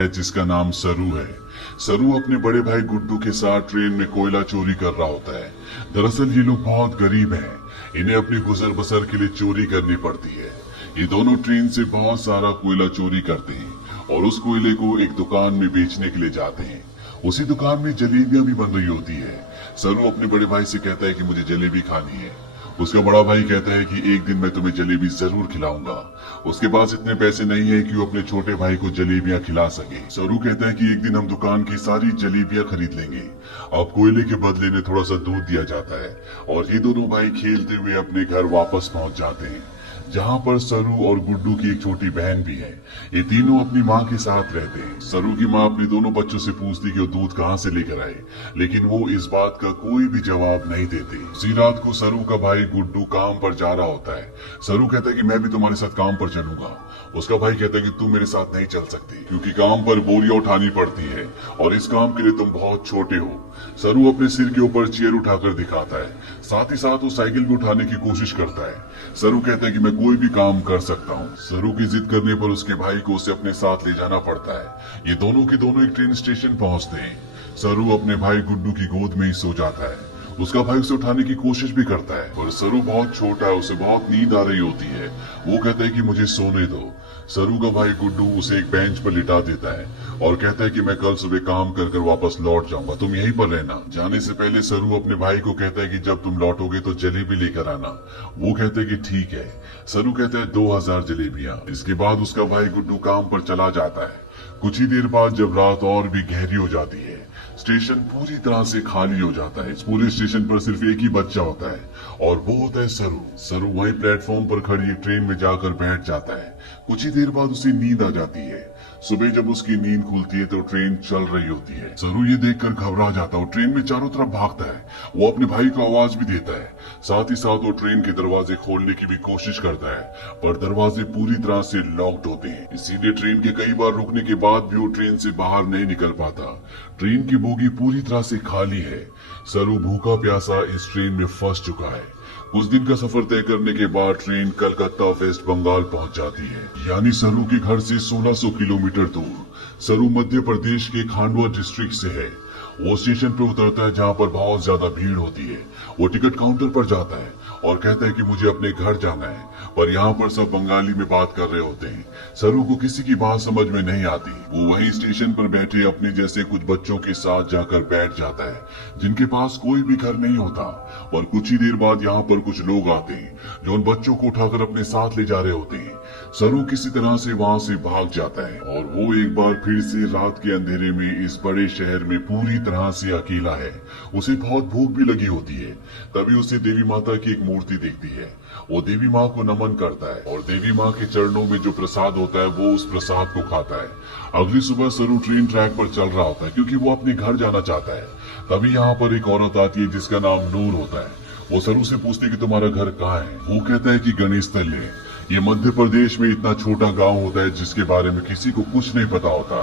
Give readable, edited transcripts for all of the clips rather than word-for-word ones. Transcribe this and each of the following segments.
जिसका नाम सरू है। सरू अपने बड़े भाई गुड्डू के साथ ट्रेन में कोयला चोरी कर रहा होता है। दरअसल ये लोग बहुत गरीब हैं, इन्हें अपनी गुजर बसर के लिए चोरी करनी पड़ती है। ये दोनों ट्रेन से बहुत सारा कोयला चोरी करते हैं और उस कोयले को एक दुकान में बेचने के लिए जाते हैं। उसी दुकान में जलेबियां भी बन रही होती है। सरू अपने बड़े भाई से कहता है कि मुझे जलेबी खानी है। उसका बड़ा भाई कहता है कि एक दिन मैं तुम्हें जलेबी जरूर खिलाऊंगा। उसके पास इतने पैसे नहीं है कि वो अपने छोटे भाई को जलेबियां खिला सके। सरू कहता है कि एक दिन हम दुकान की सारी जलेबियां खरीद लेंगे। अब कोयले के बदले में थोड़ा सा दूध दिया जाता है और ये दोनों भाई खेलते हुए अपने घर वापस पहुंच जाते हैं, जहाँ पर सरू और गुड्डू की एक छोटी बहन भी है। ये तीनों अपनी माँ के साथ रहते हैं। सरू की माँ अपने दोनों बच्चों से पूछती कि वो दूध कहाँ से लेकर आए, लेकिन वो इस बात का कोई भी जवाब नहीं देते। उसी रात को सरू का भाई गुड्डू काम पर जा रहा होता है। सरू कहता है कि मैं भी तुम्हारे साथ काम पर चलूंगा। उसका भाई कहता है कि तुम मेरे साथ नहीं चल सकती, क्योंकि काम पर बोरियां उठानी पड़ती है और इस काम के लिए तुम बहुत छोटे हो। सरू अपने सिर के ऊपर चेयर उठाकर दिखाता है, साथ ही साथ वो साइकिल भी उठाने की कोशिश करता है। सरू कहता है कि मैं कोई भी काम कर सकता हूँ। सरू की जिद करने पर उसके भाई को उसे अपने साथ ले जाना पड़ता है। ये दोनों के दोनों एक ट्रेन स्टेशन पहुंचते हैं। सरू अपने भाई गुड्डू की गोद में ही सो जाता है। उसका भाई उसे उठाने की कोशिश भी करता है, पर सरू बहुत छोटा है, उसे बहुत नींद आ रही होती है। वो कहता है कि मुझे सोने दो। सरू का भाई गुड्डू उसे एक बेंच पर लिटा देता है और कहता है कि मैं कल सुबह काम कर कर वापस लौट जाऊंगा, तुम यहीं पर रहना। जाने से पहले सरू अपने भाई को कहता है कि जब तुम लौटोगे तो जलेबी लेकर आना। वो कहता है कि ठीक है। सरू कहता है 2000 जलेबियां। इसके बाद उसका भाई गुड्डू काम पर चला जाता है। कुछ ही देर बाद जब रात और भी गहरी हो जाती है, स्टेशन पूरी तरह से खाली हो जाता है। इस पूरे स्टेशन पर सिर्फ एक ही बच्चा होता है और वो होता है सरू। सरू वही प्लेटफॉर्म पर खड़ी ट्रेन में जाकर बैठ जाता है। कुछ ही देर बाद उसे नींद आ जाती है। सुबह जब उसकी नींद खुलती है तो ट्रेन चल रही होती है। सरू ये देखकर घबरा जाता है और ट्रेन में चारों तरफ भागता है। वो अपने भाई को आवाज भी देता है। साथ ही साथ वो ट्रेन के दरवाजे खोलने की भी कोशिश करता है, पर दरवाजे पूरी तरह से लॉक्ड होते हैं। इसीलिए ट्रेन के कई बार रुकने के बाद भी वो ट्रेन से बाहर नहीं निकल पाता। ट्रेन की बोगी पूरी तरह से खाली है। सरू भूखा प्यासा इस ट्रेन में फंस चुका है। कुछ दिन का सफर तय करने के बाद ट्रेन कलकत्ता वेस्ट बंगाल पहुंच जाती है, यानी सरू के घर से 1600 किलोमीटर दूर। सरू मध्य प्रदेश के खांडवा डिस्ट्रिक्ट से है। वो स्टेशन पर उतरता है जहाँ पर बहुत ज्यादा भीड़ होती है। वो टिकट काउंटर पर जाता है और कहता है कि मुझे अपने घर जाना है, पर यहाँ पर सब बंगाली में बात कर रहे होते हैं। सरू को किसी की बात समझ में नहीं आती। वो वही स्टेशन पर बैठे अपने जैसे कुछ बच्चों के साथ जाकर बैठ जाता है, जिनके पास कोई भी घर नहीं होता। और कुछ ही देर बाद यहाँ पर कुछ लोग आते हैं जो उन बच्चों को उठाकर अपने साथ ले जा रहे होते हैं। सरू किसी तरह से वहाँ से भाग जाता है और वो एक बार फिर से रात के अंधेरे में इस बड़े शहर में पूरी तरह से अकेला है। उसे बहुत भूख भी लगी होती है। तभी उसे देवी माता की एक मूर्ति दिखती है। वो देवी माँ को नमन करता है और देवी माँ के चरणों में जो प्रसाद होता है वो उस प्रसाद को खाता है। अगली सुबह सरू ट्रेन ट्रैक पर चल रहा होता है क्योंकि वो अपने घर जाना चाहता है। तभी यहाँ पर एक औरत आती है जिसका नाम नूर होता है। वो सरू से पूछती है कि तुम्हारा घर कहाँ है। वो कहता है कि गणेश तल्ले। ये मध्य प्रदेश में इतना छोटा गांव होता है जिसके बारे में किसी को कुछ नहीं पता होता।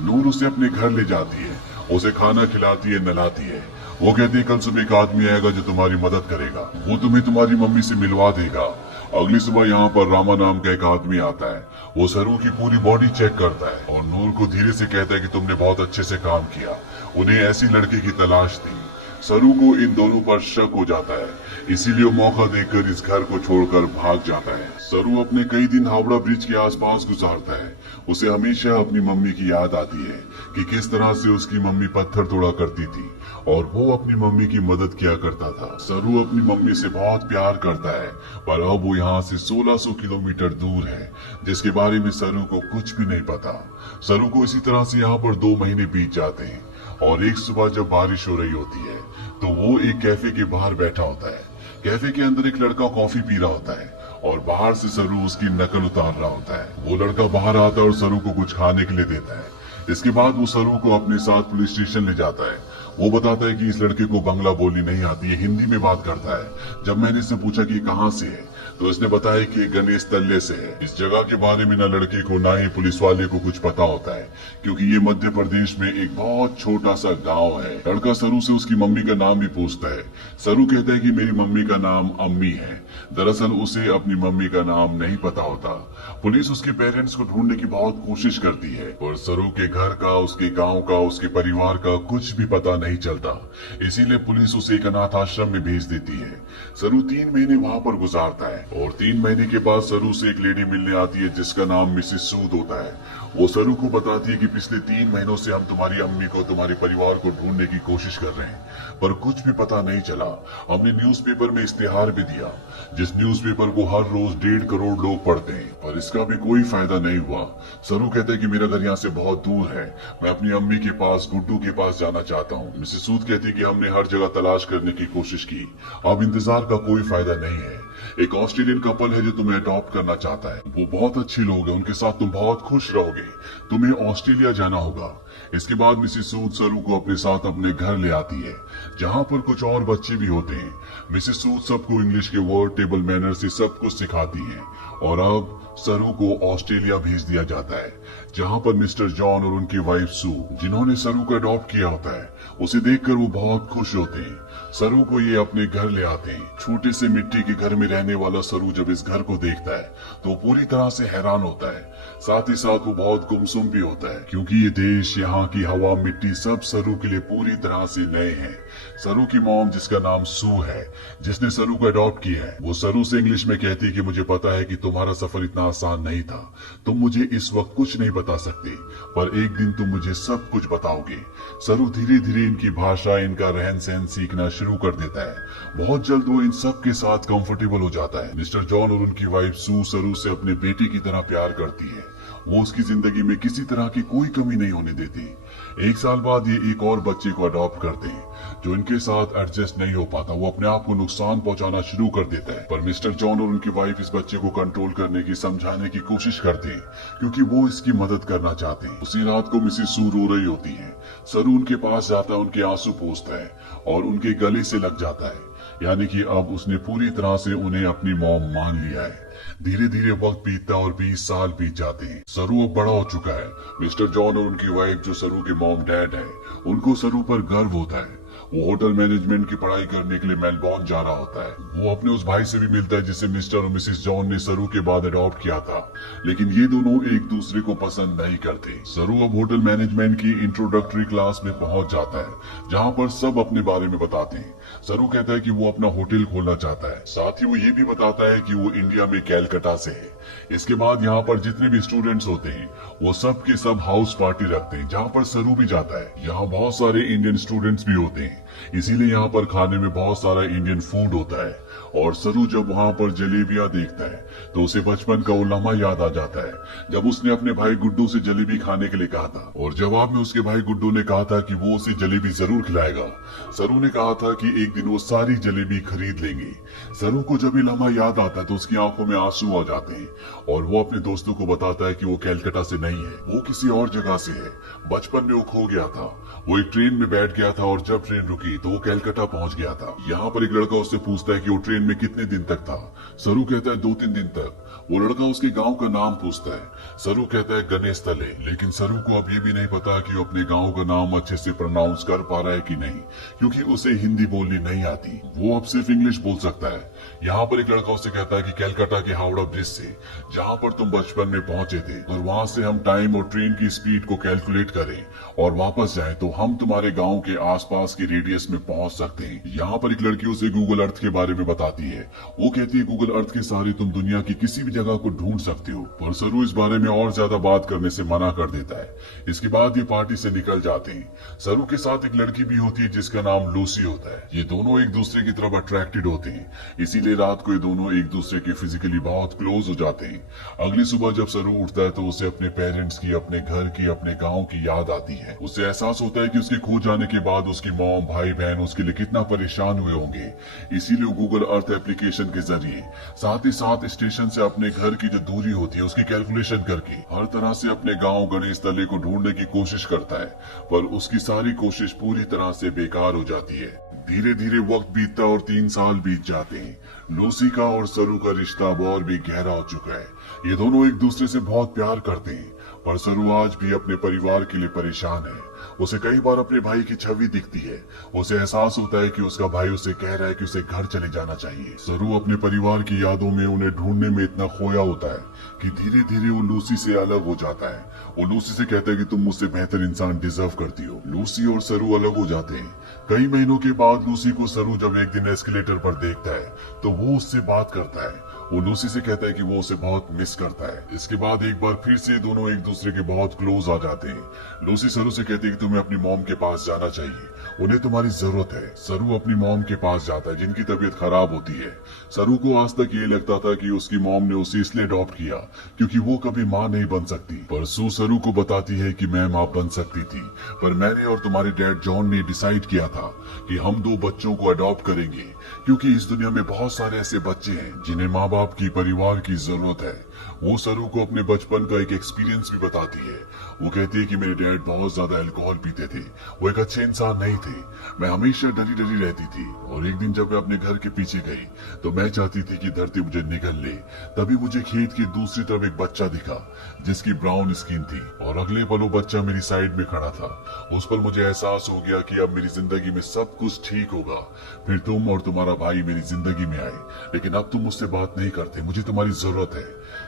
नूर उसे अपने घर ले जाती है, उसे खाना खिलाती है, नहलाती है। वो कहती है कल सुबह एक आदमी आएगा जो तुम्हारी मदद करेगा, वो तुम्हें तुम्हारी मम्मी से मिलवा देगा। अगली सुबह यहाँ पर रामा नाम का एक आदमी आता है। वो सरू की पूरी बॉडी चेक करता है और नूर को धीरे से कहता है कि तुमने बहुत अच्छे से काम किया। उन्हें ऐसी लड़के की तलाश थी। सरू को इन दोनों पर शक हो जाता है, इसीलिए वो मौका देखकर इस घर को छोड़कर भाग जाता है। सरू अपने कई दिन हावड़ा ब्रिज के आसपास गुजारता है। उसे हमेशा अपनी मम्मी की याद आती है कि किस तरह से उसकी मम्मी पत्थर तोड़ा करती थी और वो अपनी मम्मी की मदद किया करता था। सरू अपनी मम्मी से बहुत प्यार करता है, पर अब वो यहाँ से 1600 किलोमीटर दूर है, जिसके बारे में सरू को कुछ भी नहीं पता। सरू को इसी तरह से यहाँ पर 2 महीने बीत जाते हैं और एक सुबह जब बारिश हो रही होती है तो वो एक कैफे के बाहर बैठा होता है। कैफे के अंदर एक लड़का कॉफी पी रहा होता है और बाहर से सरू उसकी नकल उतार रहा होता है। वो लड़का बाहर आता है और सरू को कुछ खाने के लिए देता है। इसके बाद वो सरू को अपने साथ पुलिस स्टेशन ले जाता है। वो बताता है कि इस लड़के को बांग्ला बोली नहीं आती है, हिंदी में बात करता है। जब मैंने इससे पूछा कि कहाँ से है तो इसने बताया कि गणेश तल्ले से है। इस जगह के बारे में न लड़के को ना ही पुलिस वाले को कुछ पता होता है, क्योंकि ये मध्य प्रदेश में एक बहुत छोटा सा गांव है। लड़का सरू से उसकी मम्मी का नाम भी पूछता है। सरू कहता है कि मेरी मम्मी का नाम अम्मी है। दरअसल उसे अपनी मम्मी का नाम नहीं पता होता। पुलिस उसके पेरेंट्स को ढूंढने की बहुत कोशिश करती है और सरू के घर का, उसके गांव का, उसके परिवार का कुछ भी पता नहीं चलता। इसीलिए पुलिस उसे एक अनाथ आश्रम में भेज देती है। सरू 3 महीने वहां पर गुजारता है और 3 महीने के बाद सरू से एक लेडी मिलने आती है जिसका नाम मिसेस सूद होता है। वो सरू को बताती है कि पिछले 3 महीनों से हम तुम्हारी अम्मी को, तुम्हारे परिवार को ढूंढने की कोशिश कर रहे हैं, पर कुछ भी पता नहीं चला। हमने न्यूज़पेपर में इश्तेहार भी दिया, जिस न्यूज़पेपर को हर रोज 1.5 करोड़ लोग पढ़ते हैं, पर इसका भी कोई फायदा नहीं हुआ। सरू कहते हैं कि मेरा घर यहाँ से बहुत दूर है, मैं अपनी अम्मी के पास, गुड्डू के पास जाना चाहता हूँ। मिसेस सूद कहती है कि हमने हर जगह तलाश करने की कोशिश की, अब इंतजार का कोई फायदा नहीं है। एक ऑस्ट्रेलियन कपल है जो तुम्हें अडॉप्ट करना चाहता है, वो बहुत अच्छे लोग हैं, उनके साथ तुम बहुत खुश रहोगे, तुम्हें ऑस्ट्रेलिया जाना होगा। इसके बाद मिसेस सूद सरू को अपने साथ अपने घर ले आती है, जहाँ पर कुछ और बच्चे भी होते हैं। मिसेस सूद सबको इंग्लिश के वर्ड, टेबल मैनर से सब कुछ सिखाती हैं और अब सरू को ऑस्ट्रेलिया भेज दिया जाता है, जहाँ पर मिस्टर जॉन और उनकी वाइफ सू, जिन्होंने सरू को अडॉप्ट किया होता है, उसे देखकर वो बहुत खुश होते हैं। सरू को ये अपने घर ले आते हैं। छोटे से मिट्टी के घर में रहने वाला सरू जब इस घर को देखता है तो पूरी तरह से हैरान होता है। साथ ही साथ वो बहुत गुमसुम भी होता है, क्योंकि ये देश, यहाँ की हवा, मिट्टी सब सरू के लिए पूरी तरह से नए हैं। सरू की मॉम, जिसका नाम सू है, जिसने सरू को अडॉप्ट किया है, वो सरू से इंग्लिश में कहती है कि मुझे पता है कि तुम्हारा सफर इतना आसान नहीं था, तुम मुझे इस वक्त कुछ नहीं बता सकते, पर एक दिन तुम मुझे सब कुछ बताओगे। सरू धीरे धीरे इनकी भाषा, इनका रहन सहन सीखना शुरू कर देता है। बहुत जल्द वो इन सब के साथ कंफर्टेबल हो जाता है। मिस्टर जॉन और उनकी वाइफ सू सरू से अपने बेटे की तरह प्यार करती है, वो उसकी जिंदगी में किसी तरह की कोई कमी नहीं होने देती। 1 साल बाद ये एक और बच्चे को अडॉप्ट करते हैं, जो इनके साथ एडजस्ट नहीं हो पाता, वो अपने आप को नुकसान पहुंचाना शुरू कर देता है। पर मिस्टर जॉन और उनकी वाइफ इस बच्चे को कंट्रोल करने की, समझाने की कोशिश करते हैं, क्योंकि वो इसकी मदद करना चाहते हैं। उसी रात को मिसेस सू रो रही होती है। सरू उनके पास जाता है, उनके आंसू पोंछता है और उनके गले से लग जाता है, यानी कि अब उसने पूरी तरह से उन्हें अपनी मॉम मान लिया है। धीरे धीरे वक्त बीतता और 20 साल बीत जाते हैं। सरू अब बड़ा हो चुका है। मिस्टर जॉन और उनकी वाइफ, जो सरू के मॉम डैड है, उनको सरू पर गर्व होता है। वो होटल मैनेजमेंट की पढ़ाई करने के लिए मेलबोर्न जा रहा होता है। वो अपने उस भाई से भी मिलता है जिसे मिस्टर और मिसेस जॉन ने सरू के बाद अडॉप्ट किया था, लेकिन ये दोनों एक दूसरे को पसंद नहीं करते। सरू अब होटल मैनेजमेंट की इंट्रोडक्टरी क्लास में पहुंच जाता है, जहां पर सब अपने बारे में बताते हैं। सरू कहता है कि वो अपना होटल खोलना चाहता है, साथ ही वो ये भी बताता है कि वो इंडिया में कैलकाटा से है। इसके बाद यहाँ पर जितने भी स्टूडेंट्स होते हैं, वो सब के सब हाउस पार्टी रखते हैं, जहाँ पर सरू भी जाता है। यहाँ बहुत सारे इंडियन स्टूडेंट्स भी होते हैं, इसीलिए यहाँ पर खाने में बहुत सारा इंडियन फूड होता है। और सरू जब वहाँ पर जलेबियां देखता है तो उसे बचपन का वो लम्हा याद आ जाता है, जब उसने अपने भाई गुड्डू से जलेबी खाने के लिए कहा था और जवाब में उसके भाई गुड्डू ने कहा था कि वो उसे जलेबी जरूर खिलाएगा। सरू ने कहा था कि एक दिन वो सारी जलेबी खरीद लेंगे। सरू को जब ये लम्हा याद आता है तो उसकी आंखों में आंसू आ जाते हैं और वो अपने दोस्तों को बताता है कि वो कैलकाटा से नहीं है, वो किसी और जगह से है। बचपन में वो खो गया था, वो एक ट्रेन में बैठ गया था और जब ट्रेन रुकी तो वो कैलकाटा पहुंच गया था। यहाँ पर एक लड़का उससे पूछता है कि वो ट्रेन में कितने दिन तक था। सरू कहता है 2-3 दिन तक। वो लड़का उसके गांव का नाम पूछता है। सरू कहता है गणेश तले, लेकिन सरू को अब ये भी नहीं पता कि वो अपने गांव का नाम अच्छे से प्रोनाउंस कर पा रहा है कि नहीं, क्योंकि उसे हिंदी बोलनी नहीं आती, वो अब सिर्फ इंग्लिश बोल सकता है। यहाँ पर एक लड़का उसे कहता है कि कैलकाटा के हावड़ा ब्रिज से, जहाँ पर तुम बचपन में पहुंचे थे, और वहां से हम टाइम और ट्रेन की स्पीड को कैलकुलेट करें और वापस जाए तो हम तुम्हारे गाँव के आसपास के रेडियस में पहुंच सकते हैं। यहाँ पर एक लड़की उसे गूगल अर्थ के बारे में बताती है। वो कहती है गूगल अर्थ के सहारे तुम दुनिया की किसी भी जगह को ढूंढ सकते हो, पर सरू इस बारे में और ज्यादा बात करने से मना कर देता है। इसके बाद ये पार्टी से निकल जाते हैं। सरू के साथ एक लड़की भी होती है जिसका नाम लूसी होता है। ये दोनों एक दूसरे की तरफ अट्रैक्टेड होते हैं, इसीलिए रात को ये दोनों एक दूसरे के फिजिकली बहुत क्लोज हो जाते हैं। अगली सुबह जब सरू उठता है तो उसे अपने पेरेंट्स की, अपने घर की, अपने गाँव की याद आती है। उसे एहसास होता है कि उसके खो जाने के बाद उसकी मॉम, भाई बहन उसके लिए कितना परेशान हुए होंगे। इसीलिए गूगल अर्थ एप्लीकेशन के जरिए, साथ ही साथ स्टेशन से अपने घर की जो दूरी होती है उसकी कैलकुलेशन करके हर तरह से अपने गांव गणेश तले को ढूंढने की कोशिश करता है, पर उसकी सारी कोशिश पूरी तरह से बेकार हो जाती है। धीरे धीरे वक्त बीतता और 3 साल बीत जाते हैं। लूसी का और सरू का रिश्ता अब और भी गहरा हो चुका है। ये दोनों एक दूसरे से बहुत प्यार करते हैं, पर सरू आज भी अपने परिवार के लिए परेशान है। उसे कई बार अपने भाई की छवि दिखती है। उसे एहसास होता है कि उसका भाई उसे कह रहा है कि उसे घर चले जाना चाहिए। सरू अपने परिवार की यादों में उन्हें ढूंढने में इतना खोया होता है कि धीरे धीरे वो लूसी से अलग हो जाता है। वो लूसी से कहता है कि तुम मुझसे बेहतर इंसान डिजर्व करती हो। लूसी और सरू अलग हो जाते हैं। कई महीनों के बाद लूसी को सरू जब एक दिन एस्केलेटर पर देखता है तो वो उससे बात करता है। वो लूसी से कहता है कि वो उसे बहुत मिस करता है। इसके बाद एक बार फिर से दोनों एक दूसरे के बहुत क्लोज आ जाते हैं। लूसी सरू से कहती है कि तुम्हें अपनी मॉम के पास जाना चाहिए, उन्हें तुम्हारी जरूरत है। सरू अपनी मॉम के पास जाता है जिनकी तबीयत खराब होती है। सरू को आज तक ये लगता था कि उसकी मॉम ने उसे इसलिए अडॉप्ट किया क्योंकि वो कभी माँ नहीं बन सकती, पर सू सरू को बताती है कि मैं माँ बन सकती थी, पर मैंने और तुम्हारे डैड जॉन ने डिसाइड किया था कि हम 2 बच्चों को अडॉप्ट करेंगे क्योंकि इस दुनिया में बहुत सारे ऐसे बच्चे हैं जिन्हें माँ बाप की, परिवार की जरूरत है। वो सरू को अपने बचपन का एक एक्सपीरियंस भी बताती है। वो कहती है कि मेरे डैड बहुत ज्यादा अल्कोहल पीते थे, वो एक अच्छे इंसान नहीं थे। मैं हमेशा डरी डरी रहती थी और एक दिन जब मैं अपने घर के पीछे गई तो मैं चाहती थी कि धरती मुझे निगल ले। तभी मुझे खेत की दूसरी तरफ एक बच्चा दिखा जिसकी ब्राउन स्किन थी और अगले पल वो बच्चा मेरी साइड में खड़ा था। उस पल मुझे एहसास हो गया कि अब मेरी जिंदगी में सब कुछ ठीक होगा। फिर तुम और तुम्हारा भाई मेरी जिंदगी में आए, लेकिन अब तुम मुझसे बात नहीं करते, मुझे तुम्हारी जरूरत है।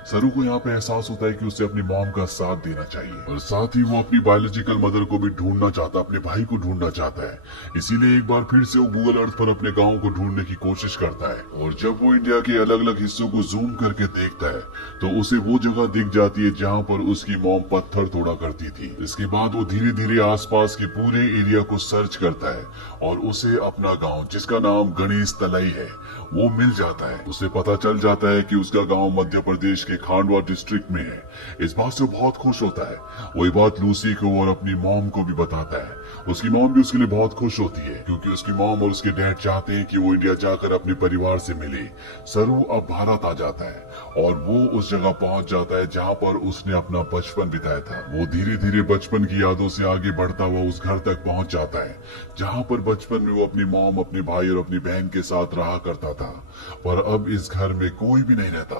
सरू को यहाँ पे एहसास होता है कि उसे अपनी मॉम का साथ देना चाहिए और साथ ही वो अपनी बायोलॉजिकल मदर को भी ढूंढना चाहता है, अपने भाई को ढूंढना चाहता है। इसीलिए एक बार फिर से वो गूगल अर्थ पर अपने गांव को ढूंढने की कोशिश करता है और जब वो इंडिया के अलग अलग हिस्सों को जूम करके देखता है तो उसे वो जगह दिख जाती है जहाँ पर उसकी मॉम पत्थर तोड़ा करती थी। इसके बाद वो धीरे धीरे आसपास के पूरे एरिया को सर्च करता है और उसे अपना गाँव, जिसका नाम गणेश तलाई है, वो मिल जाता है। उसे पता चल जाता है कि उसका गांव मध्य प्रदेश के खांडवा डिस्ट्रिक्ट में है। इस बात से बहुत खुश होता है। वही बात लूसी को और अपनी मॉम को भी बताता है। उसकी मॉम भी उसके लिए बहुत खुश होती है क्योंकि उसकी मॉम और उसके डैड चाहते हैं कि वो इंडिया जाकर अपने परिवार से मिले। सरू अब भारत आ जाता है और वो उस जगह पहुंच जाता है जहाँ पर उसने अपना बचपन बिताया था। वो धीरे धीरे बचपन की यादों से आगे बढ़ता हुआ उस घर तक पहुंच जाता है जहाँ पर बचपन में वो अपनी मॉम, अपने भाई और अपनी बहन के साथ रहा करता था। पर अब इस घर में कोई भी नहीं रहता।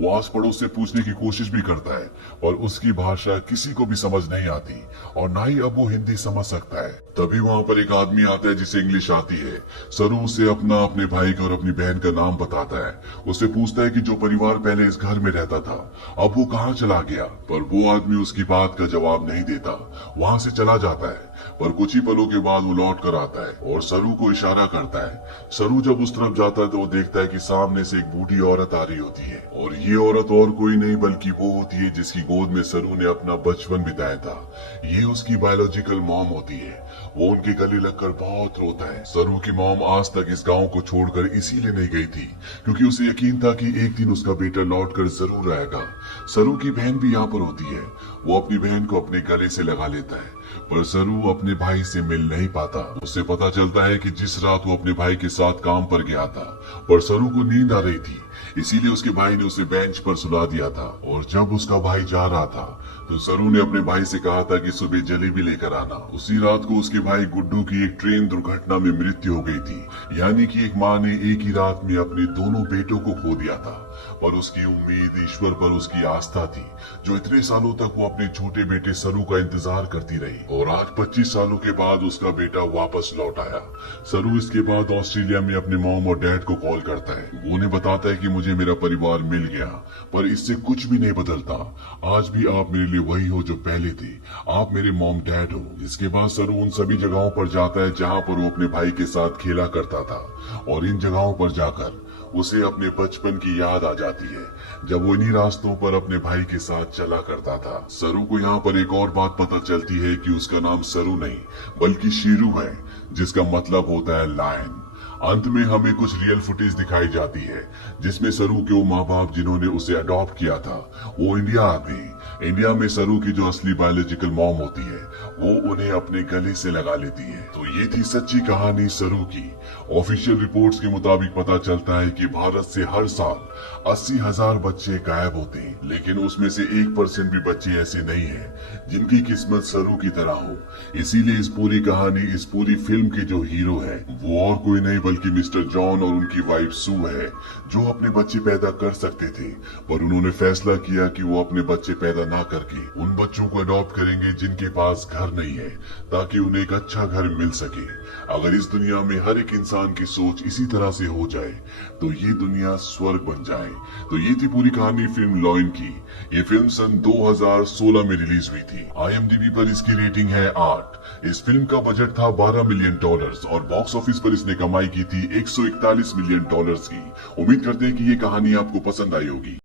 वो आस पड़ोस से पूछने की कोशिश भी करता है और उसकी भाषा किसी को भी समझ नहीं आती और ना ही अब वो हिंदी समझ सकता है। तभी वहाँ पर एक आदमी आता है जिसे इंग्लिश आती है। सरू उसे अपने भाई का और अपनी बहन का नाम बताता है। उससे पूछता है कि जो परिवार पहले इस घर में रहता था अब वो कहाँ चला गया, पर वो आदमी उसकी बात का जवाब नहीं देता, वहाँ से चला जाता है। पर कुछ ही पलों के बाद वो लौट कर आता है और सरू को इशारा करता है। सरू जब उस तरफ जाता है तो वो देखता है कि सामने से एक बूढ़ी औरत आ रही होती है और ये औरत और कोई नहीं बल्कि वो होती है जिसकी गोद में सरू ने अपना बचपन बिताया था। ये उसकी बायोलॉजिकल मॉम होती है। वो उनके गले लगकर बहुत रोता है। सरू की मॉम आज तक इस गांव को छोड़कर इसीलिए नहीं गई थी क्योंकि उसे यकीन था कि एक दिन उसका बेटा लौटकर जरूर आएगा। सरू की बहन भी यहाँ पर होती है। वो अपनी बहन को अपने गले से लगा लेता है पर सरू अपने भाई से मिल नहीं पाता। उससे पता चलता है कि जिस रात वो अपने भाई के साथ काम पर गया था पर सरू को नींद आ रही थी, इसीलिए उसके भाई ने उसे बेंच पर सुला दिया था। और जब उसका भाई जा रहा था तो सरू ने अपने भाई से कहा था कि सुबह जलेबी लेकर आना। उसी रात को उसके भाई गुड्डू की एक ट्रेन दुर्घटना में मृत्यु हो गई थी। यानी कि एक माँ ने एक ही रात में अपने दोनों बेटों को खो दिया था। पर उसकी उम्मीद, ईश्वर पर उसकी आस्था थी जो इतने सालों तक वो अपने छोटे बेटे सरू का इंतजार करती रही। और आज 25 सालों के बाद उसका बेटा वापस लौट आया। सरू इसके बाद ऑस्ट्रेलिया में अपने मॉम और डैड को कॉल करता है। वो उन्हें बताता है कि मुझे मेरा परिवार मिल गया, पर इससे कुछ भी नहीं बदलता। आज भी आप मेरे लिए वही हो जो पहले थे। आप मेरे मॉम डैड हो। इसके बाद सरू उन सभी जगहों पर जाता है जहाँ पर वो अपने भाई के साथ खेला करता था और इन जगहों पर जाकर उसे अपने बचपन की याद आ जाती है जब वो इन्हीं रास्तों पर अपने भाई के साथ चला करता था। सरू को यहाँ पर एक और बात पता चलती है कि उसका नाम सरू नहीं बल्कि शीरू है, जिसका मतलब होता है लायन। अंत में हमें कुछ रियल फुटेज दिखाई जाती है जिसमें सरू के वो माँ बाप जिन्होंने उसे अडॉप्ट किया था वो इंडिया आते हैं। इंडिया में सरू की जो असली बायोलॉजिकल मॉम होती है वो उन्हें अपने गले से लगा लेती है। तो ये थी सच्ची कहानी सरू की। ऑफिशियल रिपोर्ट्स के मुताबिक पता चलता है कि भारत से हर साल 80,000 बच्चे गायब होते हैं, लेकिन उसमें से 1% भी बच्चे ऐसे नहीं हैं जिनकी किस्मत सरू की तरह हो। इसीलिए इस पूरी कहानी, इस पूरी फिल्म के जो हीरो है वो और कोई नहीं बल्कि मिस्टर जॉन और उनकी वाइफ सू है, जो अपने बच्चे पैदा कर सकते थे, पर उन्होंने फैसला किया कि वो अपने बच्चे पैदा ना करके उन बच्चों को अडॉप्ट करेंगे जिनके पास घर नहीं है, ताकि उन्हें एक अच्छा घर मिल सके। अगर इस दुनिया में हर एक इंसान की सोच इसी तरह से हो जाए तो ये दुनिया स्वर्ग बन जाए। तो ये थी पूरी कहानी फिल्म लॉयन की। ये फिल्म सन 2016 में रिलीज हुई थी। IMDb पर इसकी रेटिंग है 8। इस फिल्म का बजट था $12 मिलियन और बॉक्स ऑफिस पर इसने कमाई की थी $141 मिलियन की। उम्मीद करते हैं कि ये कहानी आपको पसंद आई होगी।